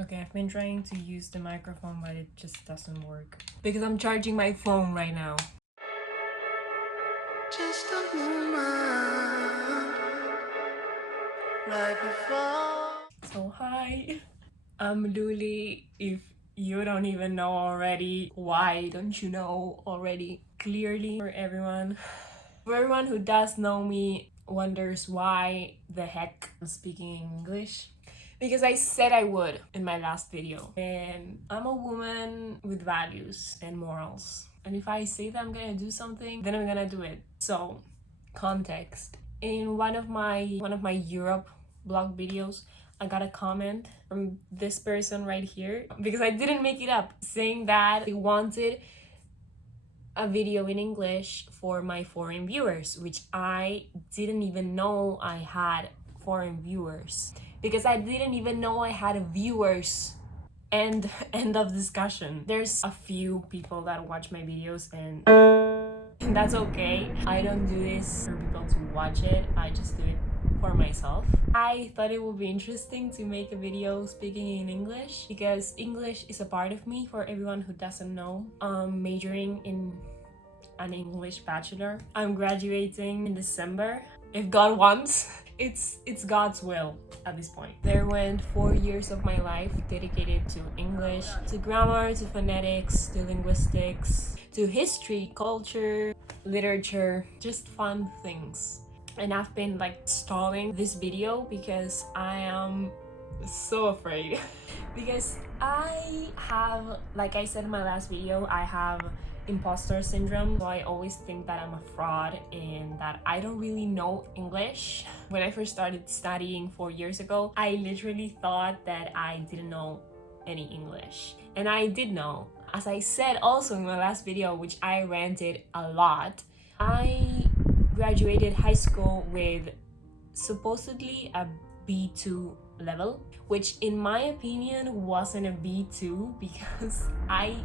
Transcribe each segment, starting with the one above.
Okay, I've been trying to use the microphone, but it just doesn't work. Because I'm charging my phone right now. Just a moment right before. So hi, I'm Luli. If you don't even know already, why don't you know already? Clearly, for everyone who does know me, wonders why the heck I'm speaking English. Because I said I would in my last video. And I'm a woman with values and morals. And if I say that I'm gonna do something, then I'm gonna do it. So, context. In one of my Europe blog videos, I got a comment from this person right here because I didn't make it up, saying that they wanted a video in English for my foreign viewers, which I didn't even know I had foreign viewers because I didn't even know I had viewers. And end of discussion. There's a few people that watch my videos and that's okay. I don't do this for people to watch it. I just do it for myself. I thought it would be interesting to make a video speaking in English because English is a part of me. For everyone who doesn't know, I'm majoring in an English bachelor. I'm graduating in December. If God wants, it's God's will at this point. There went 4 years of my life dedicated to English, to grammar, to phonetics, to linguistics, to history, culture, literature, just fun things. And I've been like stalling this video because I am so afraid because I have, like I said in my last video, I have imposter syndrome, so I always think that I'm a fraud and that I don't really know English. When I first started studying 4 years ago, I literally thought that I didn't know any English, and I did know. As I said also in my last video, which I ranted a lot, I graduated high school with supposedly a B2 level, which in my opinion wasn't a B2 because I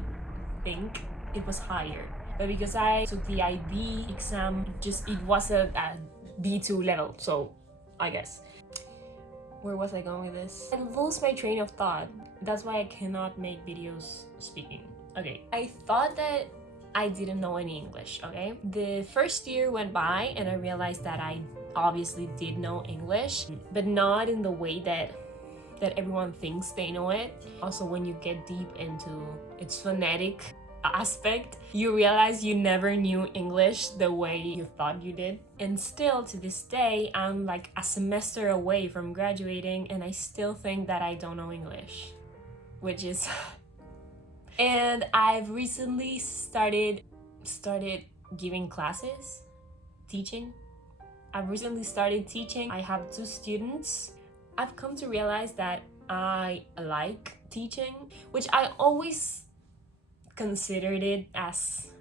think it was higher. But because I took the IB exam, it was a B2 level, so I guess. Where was I going with this? I lost my train of thought. That's why I cannot make videos speaking. Okay, I thought that I didn't know any English, okay? The first year went by and I realized that I obviously did know English, but not in the way that everyone thinks they know it. Also, when you get deep into its phonetic aspect, you realize you never knew English the way you thought you did. And still to this day, I'm like a semester away from graduating and I still think that I don't know English, which is and I've recently started giving classes, teaching. I've recently started teaching. I have 2 students. I've come to realize that I like teaching, which I always considered it as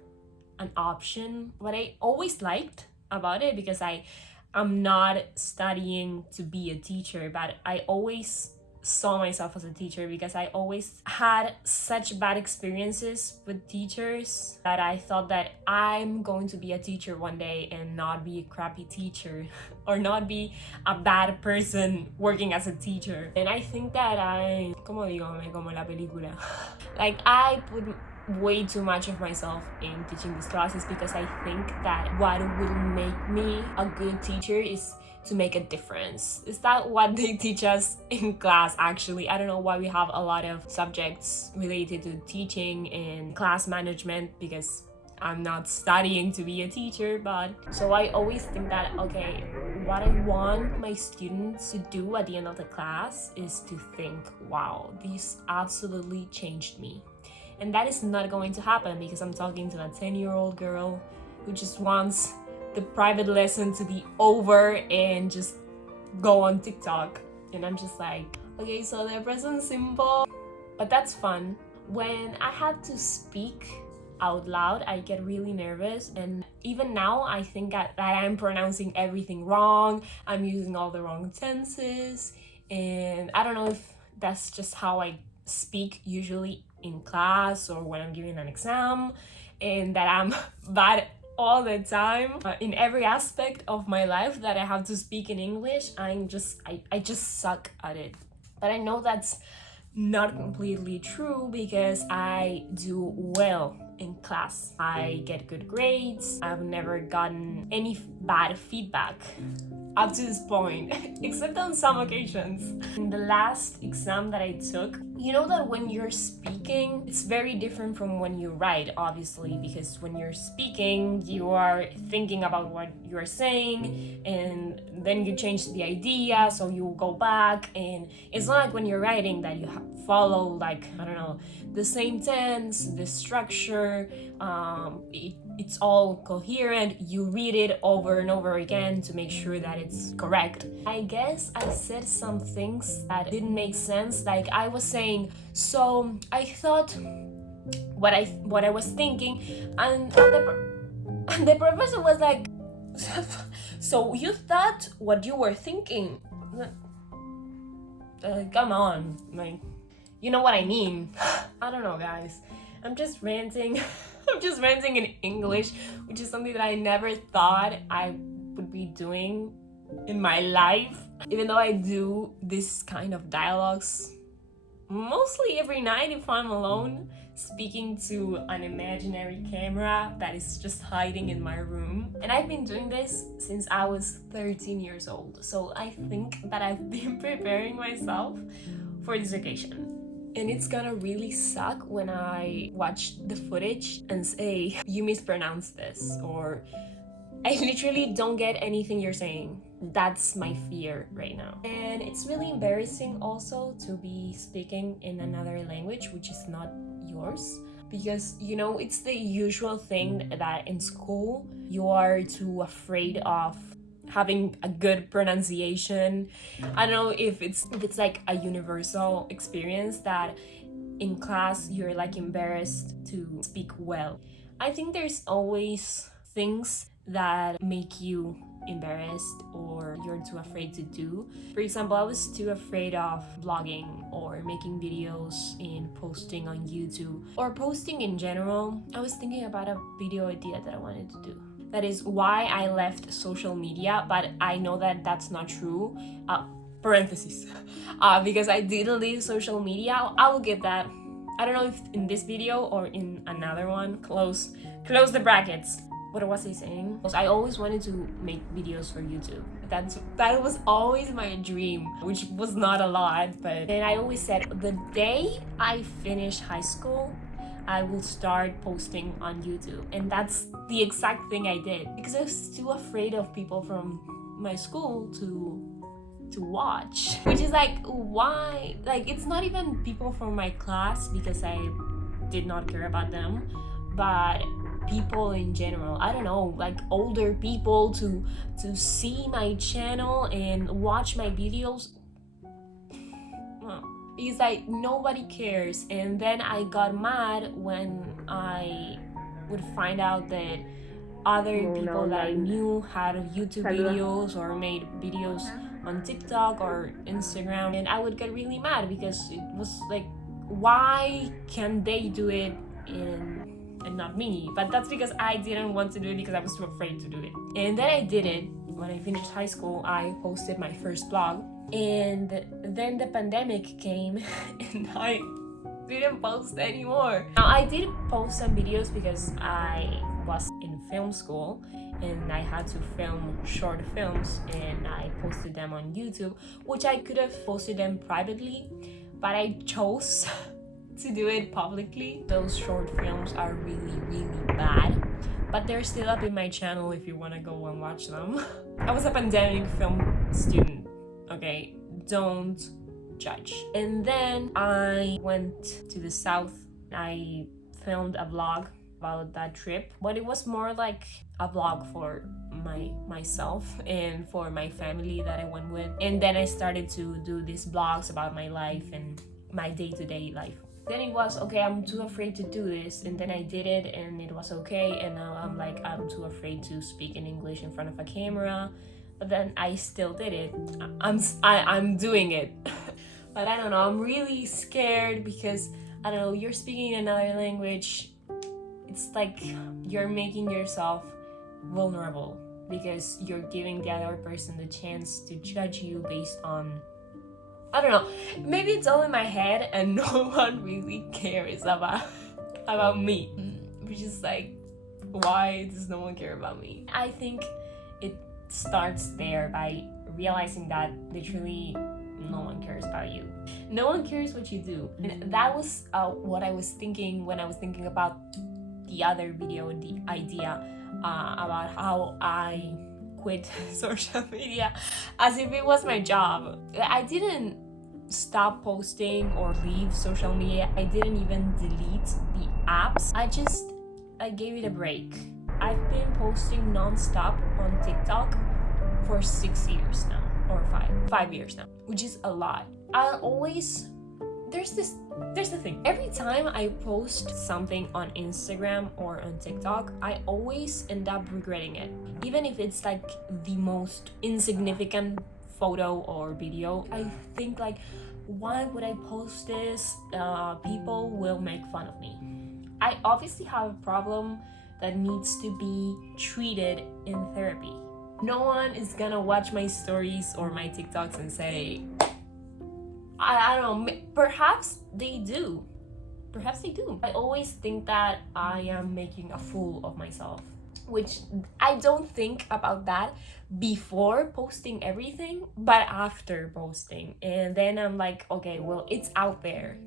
an option. What I always liked about it, because I'm not studying to be a teacher, but I always saw myself as a teacher because I always had such bad experiences with teachers that I thought that I'm going to be a teacher one day and not be a crappy teacher or not be a bad person working as a teacher. And I think that como la película, like I put way too much of myself in teaching these classes because I think that what will make me a good teacher is to make a difference. Is that what they teach us in class actually? I don't know why we have a lot of subjects related to teaching and class management because I'm not studying to be a teacher, but so I always think that, okay, what I want my students to do at the end of the class is to think, wow, this absolutely changed me. And that is not going to happen because I'm talking to a 10-year-old girl who just wants the private lesson to be over and just go on TikTok. And I'm just like, okay, so the present simple, but that's fun. When I had to speak out loud, I get really nervous, and even now I think that I'm pronouncing everything wrong. I'm using all the wrong tenses, and I don't know if that's just how I speak usually in class or when I'm giving an exam, and that I'm bad all the time in every aspect of my life that I have to speak in English. I just suck at it. But I know that's not completely true because I do well in class. I get good grades. I've never gotten any bad feedback up to this point, except on some occasions. In the last exam that I took, you know that when you're speaking, it's very different from when you write, obviously, because when you're speaking, you are thinking about what you're saying, and then you change the idea, so you go back, and it's not like when you're writing that you follow, like, I don't know, the same tense, the structure, it's all coherent. You read it over and over again to make sure that it's correct. I guess I said some things that didn't make sense. Like I was saying, so I thought what I was thinking, and the professor was like, so you thought what you were thinking? Come on, like, you know what I mean. I don't know, guys. I'm just ranting. I'm just ranting in English, which is something that I never thought I would be doing in my life. Even though I do this kind of dialogues mostly every night if I'm alone, speaking to an imaginary camera that is just hiding in my room. And I've been doing this since I was 13 years old. So I think that I've been preparing myself for this occasion. And it's gonna really suck when I watch the footage and say, you mispronounced this, or I literally don't get anything you're saying. That's my fear right now. And it's really embarrassing also to be speaking in another language, which is not yours. Because, you know, it's the usual thing that in school, you are too afraid of having a good pronunciation. I don't know if it's like a universal experience that in class you're like embarrassed to speak well. I think there's always things that make you embarrassed or you're too afraid to do. For example, I was too afraid of vlogging or making videos and posting on YouTube or posting in general. I was thinking about a video idea that I wanted to do. That is why I left social media, but I know that that's not true. Parentheses. Because I did leave social media. I will get that. I don't know if in this video or in another one. Close the brackets. What was I saying? I always wanted to make videos for YouTube. That was always my dream, which was not a lot, but then I always said the day I finish high school, I will start posting on YouTube. And that's the exact thing I did because I was too afraid of people from my school to watch. Which is like, why? Like, it's not even people from my class because I did not care about them, but people in general. I don't know, like older people to see my channel and watch my videos. Because like nobody cares. And then I got mad when I would find out that other people that I knew had YouTube videos or made videos on TikTok or Instagram, and I would get really mad because it was like, why can they do it and not me? But that's because I didn't want to do it because I was too afraid to do it. And then I did it. When I finished high school, I posted my first blog, and then the pandemic came and I didn't post anymore. Now I did post some videos because I was in film school and I had to film short films, and I posted them on YouTube, which I could have posted them privately, but I chose to do it publicly. Those short films are really, really bad, but they're still up in my channel if you want to go and watch them. I was a pandemic film student, okay? Don't judge. And then I went to the south. I filmed a vlog about that trip, but it was more like a vlog for myself and for my family that I went with. And then I started to do these vlogs about my life and my day-to-day life. Then it was, okay, I'm too afraid to do this, and then I did it and it was okay, and now I'm like, I'm too afraid to speak in English in front of a camera, but then I still did it. I'm doing it. But I don't know, I'm really scared because, I don't know, you're speaking another language. It's like you're making yourself vulnerable because you're giving the other person the chance to judge you based on I don't know, maybe it's all in my head and no one really cares about me, which is like, why does no one care about me? I think it starts there by realizing that literally no one cares about you. No one cares what you do. And that was what I was thinking when I was thinking about the other video, the idea about how I quit social media as if it was my job. I didn't stop posting or leave social media. I didn't even delete the apps. I gave it a break. I've been posting non-stop on TikTok for 6 years now, or 5 years now, which is a lot. There's the thing. Every time I post something on Instagram or on TikTok, I always end up regretting it. Even if it's like the most insignificant photo or video, I think like, why would I post this? People will make fun of me. I obviously have a problem that needs to be treated in therapy. No one is gonna watch my stories or my TikToks and say, I don't know, perhaps they do. I always think that I am making a fool of myself, which I don't think about that before posting everything, but after posting. And then I'm like, okay, well, it's out there,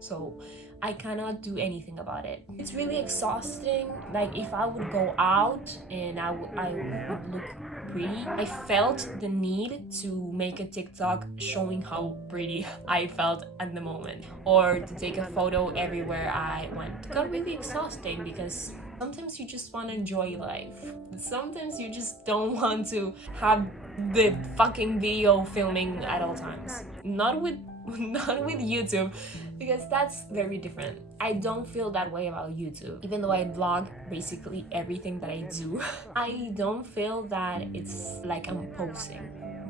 so I cannot do anything about it. It's really exhausting. Like, if I would go out and I would look pretty, I felt the need to make a TikTok showing how pretty I felt at the moment, or to take a photo everywhere I went. It got really exhausting because sometimes you just want to enjoy life. Sometimes you just don't want to have the fucking video filming at all times. Not with YouTube, because that's very different. I don't feel that way about YouTube. Even though I vlog basically everything that I do, I don't feel that it's like I'm posing.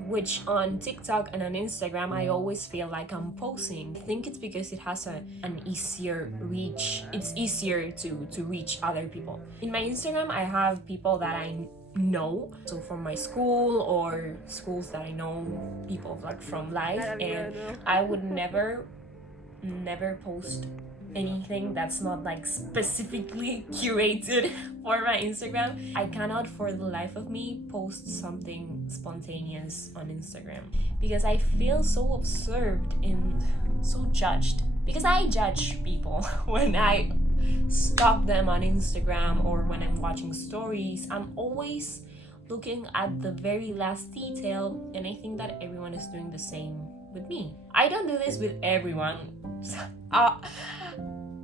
Which on TikTok and on Instagram, I always feel like I'm posing. I think it's because it has an easier reach. It's easier to reach other people. In my Instagram, I have people that I know, so from my school or schools that I know, people like from life, and I would never post anything that's not like specifically curated for my Instagram. I cannot for the life of me post something spontaneous on Instagram because I feel so observed and so judged, because I judge people when I stalk them on Instagram or when I'm watching stories. I'm always looking at the very last detail, and I think that everyone is doing the same with me. I don't do this with everyone.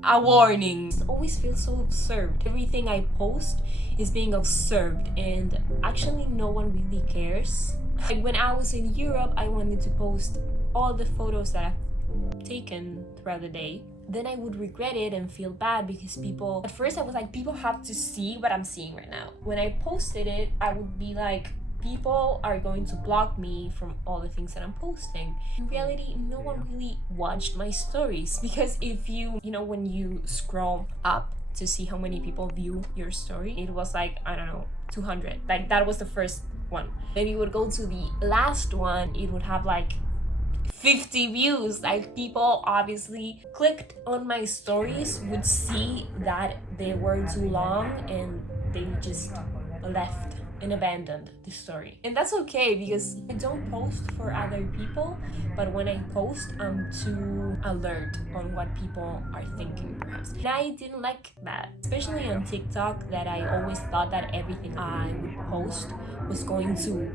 A warning. I always feel so observed. Everything I post is being observed, and actually no one really cares. Like when I was in Europe, I wanted to post all the photos that I've taken throughout the day. Then I would regret it and feel bad because at first I was like, people have to see what I'm seeing right now. When I posted it, I would be like, people are going to block me from all the things that I'm posting. In reality, no one really watched my stories, because if when you scroll up to see how many people view your story, it was like, I don't know, 200. Like that was the first one. Then you would go to the last one, it would have like 50 views. Like people obviously clicked on my stories, would see that they were too long, and they just left and abandoned the story. And that's okay, because I don't post for other people, but when I post, I'm too alert on what people are thinking, perhaps. And I didn't like that, especially on TikTok, that I always thought that everything I would post was going to,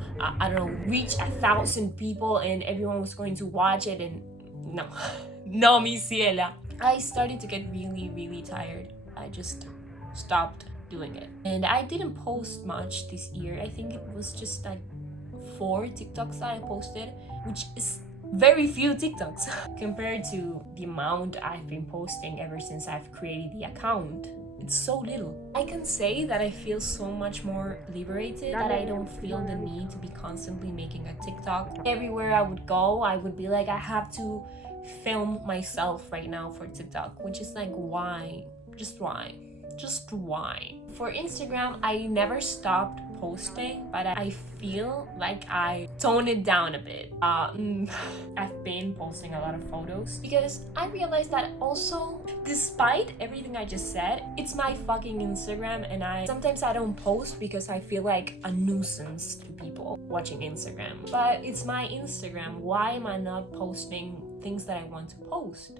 reach 1,000 people and everyone was going to watch it, and no, mi ciela. I started to get really, really tired. I just stopped doing it. And I didn't post much this year. I think it was just like 4 TikToks that I posted, which is very few TikToks compared to the amount I've been posting ever since I've created the account. It's so little. I can say that I feel so much more liberated, that I don't feel the need to be constantly making a TikTok. Everywhere I would go, I would be like, I have to film myself right now for TikTok, which is like, why? Just why? For Instagram, I never stopped posting, but I feel like I tone it down a bit. I've been posting a lot of photos because I realized that also, despite everything I just said, it's my fucking Instagram, and sometimes I don't post because I feel like a nuisance to people watching Instagram. But it's my Instagram. Why am I not posting things that I want to post?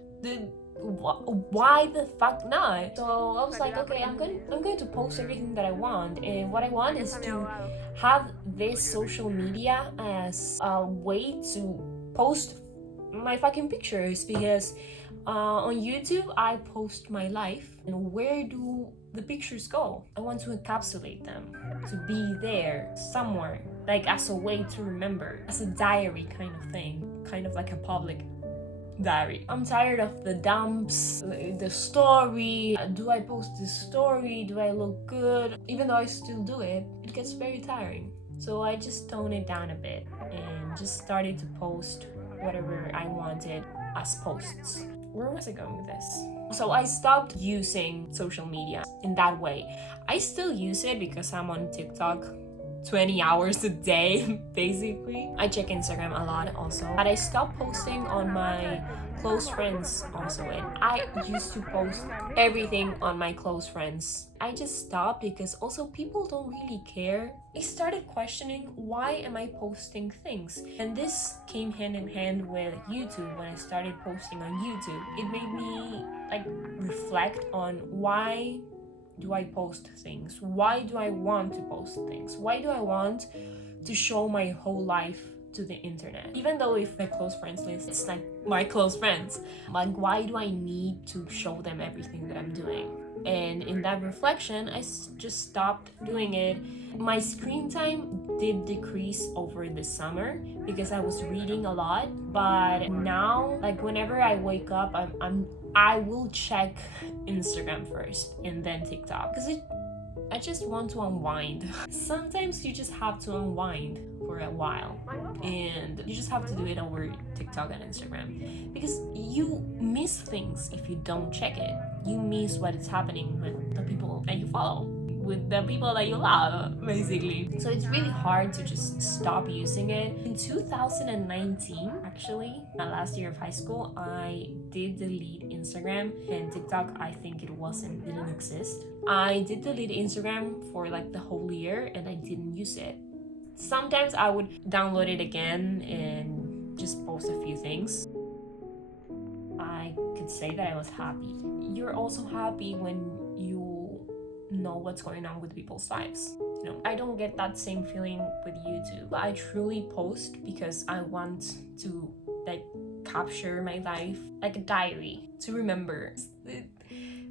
Why the fuck not? So I was like, okay, I'm going to post everything that I want, and what I want is to have this social media as a way to post my fucking pictures, because on YouTube I post my life, and where do the pictures go? I want to encapsulate them, to be there somewhere, like as a way to remember, as a diary kind of thing, kind of like a public diary. I'm tired of the dumps, the story. Do I post this story? Do I look good? Even though I still do it, it gets very tiring. So I just toned it down a bit and just started to post whatever I wanted as posts. Where was I going with this? So I stopped using social media in that way. I still use it because I'm on TikTok 20 hours a day, basically. I check Instagram a lot also, but I stopped posting on my close friends also, and I used to post everything on my close friends. I just stopped because also people don't really care. I started questioning, why am I posting things? And this came hand in hand with YouTube. When I started posting on YouTube, it made me like reflect on, why do I post things? Why do I want to post things? Why do I want to show my whole life to the internet? Even though if my close friends list, it's like my close friends. Like, why do I need to show them everything that I'm doing? And in that reflection, I just stopped doing it. My screen time did decrease over the summer because I was reading a lot. But now, like whenever I wake up, I will check Instagram first and then TikTok, because I just want to unwind. Sometimes you just have to unwind for a while, and you just have to do it over TikTok and Instagram, because you miss things if you don't check it. You miss what is happening with the people that you follow, with the people that you love, basically. So it's really hard to just stop using it. In 2019, actually, my last year of high school, I did delete Instagram and TikTok. I think didn't exist. I did delete Instagram for like the whole year, and I didn't use it. Sometimes I would download it again and just post a few things. I could say that I was happy. You're also happy when you know what's going on with people's lives. You know, I don't get that same feeling with YouTube. I truly post because I want to like capture my life, like a diary, to remember.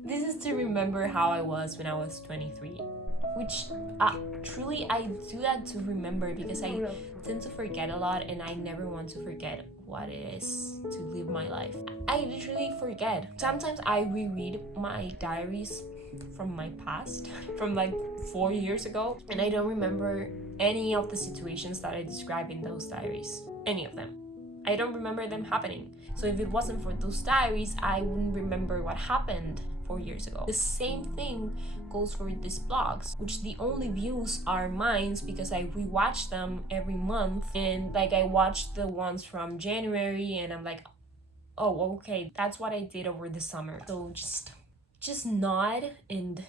This is to remember how I was when I was 23. Which truly I do that to remember, because I tend to forget a lot, and I never want to forget what it is to live my life. I literally forget. Sometimes I reread my diaries from my past, from like 4 years ago, and I don't remember any of the situations that I describe in those diaries. Any of them. I don't remember them happening. So if it wasn't for those diaries, I wouldn't remember what happened 4 years ago. The same thing goes for these vlogs, which the only views are mine because I rewatch them every month, and like I watched the ones from January and I'm like, oh, okay, that's what I did over the summer. So just nod and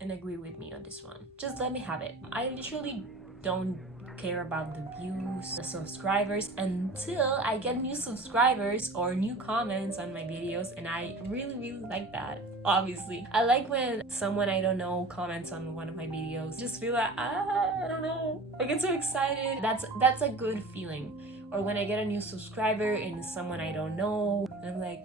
agree with me on this one. Just let me have it. I literally don't care about the views, the subscribers, until I get new subscribers or new comments on my videos, and I really like that. Obviously, I like when someone I don't know comments on one of my videos. Just feel like, I don't know, I get so excited. That's a good feeling. Or when I get a new subscriber and it's someone I don't know, and I'm like,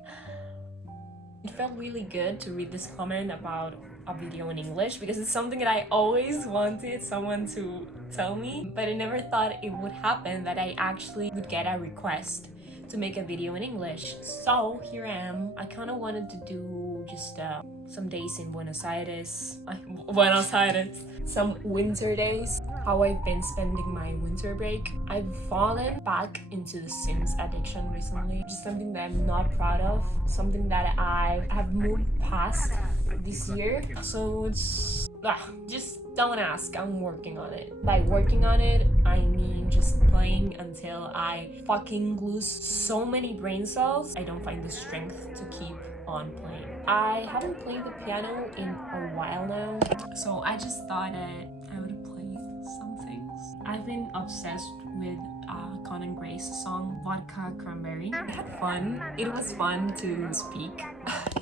it felt really good to read this comment about a video in English, because it's something that I always wanted someone to tell me, but I never thought it would happen, that I actually would get a request to make a video in English. So here I am. I kind of wanted to do just some days in Buenos Aires, some winter days. how I've been spending my winter break. I've fallen back into the Sims addiction recently, which is something that I'm not proud of, something that I have moved past this year. So it's just don't ask, I'm working on it. By working on it, I mean just playing until I fucking lose so many brain cells I don't find the strength to keep on playing. I haven't played the piano in a while now, so I just thought that I would play some things. I've been obsessed with Conan Gray's song Vodka Cranberry. I had fun. It was fun to speak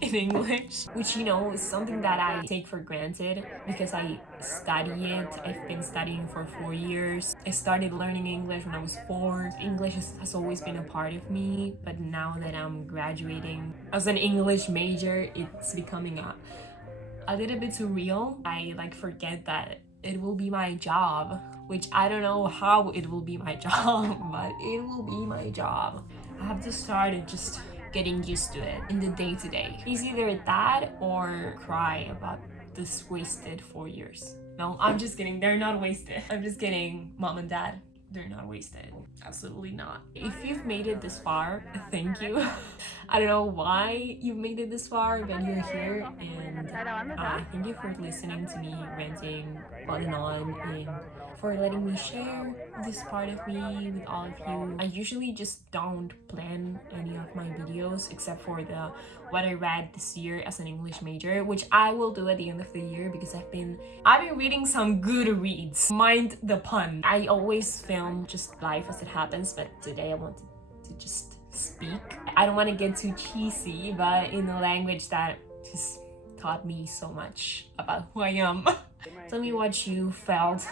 in English, which, you know, is something that I take for granted because I study it. I've been studying for 4 years. I started learning English when I was 4. English has always been a part of me, but now that I'm graduating as an English major, it's becoming a little bit surreal. I forget that it will be my job, which I don't know how it will be my job, but it will be my job. I have to start just getting used to it in the day-to-day. It's either that or cry about this wasted 4 years. No, I'm just kidding. They're not wasted. I'm just kidding, mom and dad. They're not wasted. Absolutely not. If you've made it this far, thank you. I don't know why you've made it this far, but you're here, and thank you for listening to me ranting on and on, and for letting me share this part of me with all of you. I usually just don't plan any of my videos except for the what I read this year as an English major, which I will do at the end of the year because I've been reading some good reads. Mind the pun. I always film just life as it happens, but today I wanted to just speak. I don't want to get too cheesy, but in a language that just taught me so much about who I am. Tell me what you felt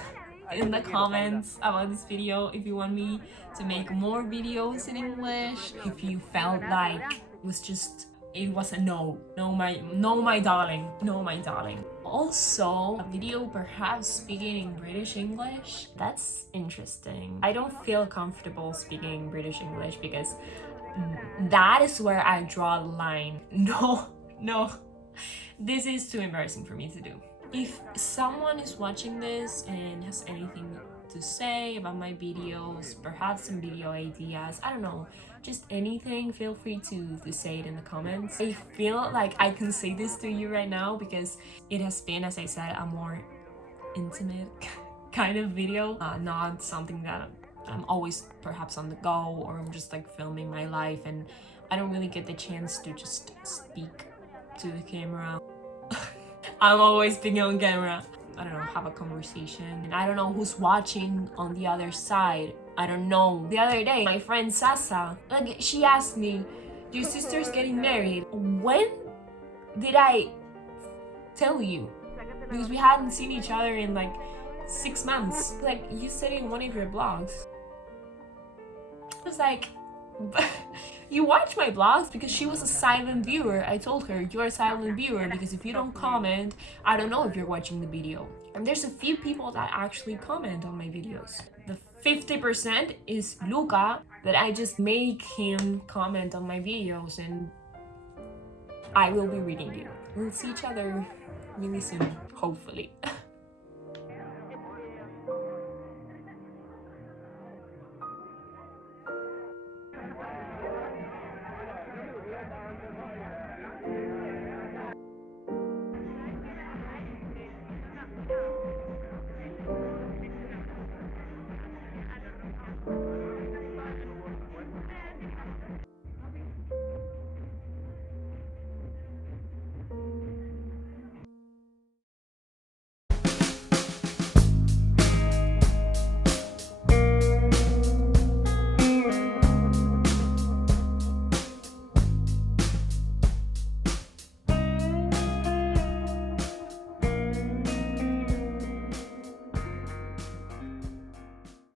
in the comments about this video, if you want me to make more videos in English, if you felt like it was a no my darling. Also, a video perhaps speaking in British English. That's interesting. I don't feel comfortable speaking British English because that is where I draw the line. No, this is too embarrassing for me to do. If someone is watching this and has anything to say about my videos, perhaps some video ideas, I don't know, just anything, feel free to say it in the comments. I feel like I can say this to you right now because it has been, as I said, a more intimate kind of video, not something that I'm always perhaps on the go, or I'm just filming my life and I don't really get the chance to just speak to the camera. I'm always speaking on camera. I don't know, have a conversation. And I don't know who's watching on the other side. I don't know. The other day, my friend Sasa, she asked me, your sister's getting married. When did I tell you? Because we hadn't seen each other in 6 months. You said in one of your blogs. I was like, you watch my vlogs? Because she was a silent viewer. I told her, you're a silent viewer because if you don't comment, I don't know if you're watching the video. And there's a few people that actually comment on my videos. The 50% is Luca, that I just make him comment on my videos and I will be reading you. We'll see each other really soon, hopefully.